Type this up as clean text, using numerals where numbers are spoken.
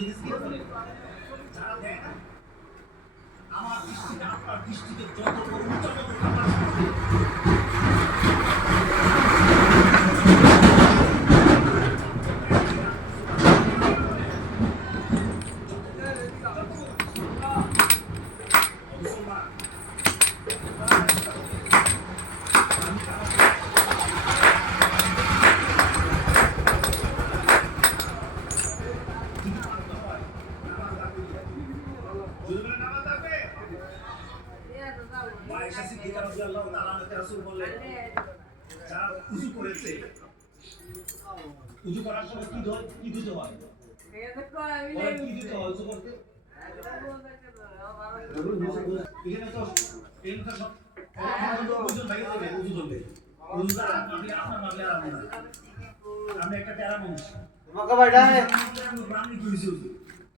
জিনিস কি বলে যারা দেয় না আমার দৃষ্টিতে আপনার দৃষ্টিতে যত উচ্চ উজু করেছে উজু করার সময় কি দিতে হয় কি দিতে হয় উজু করতে এখানে তো উজু ভাই দেবে উজু করবে উজু আপনার মামলা আর আমি একটা প্যারা মানুষ তোমাকে বাইরে আমি কইছি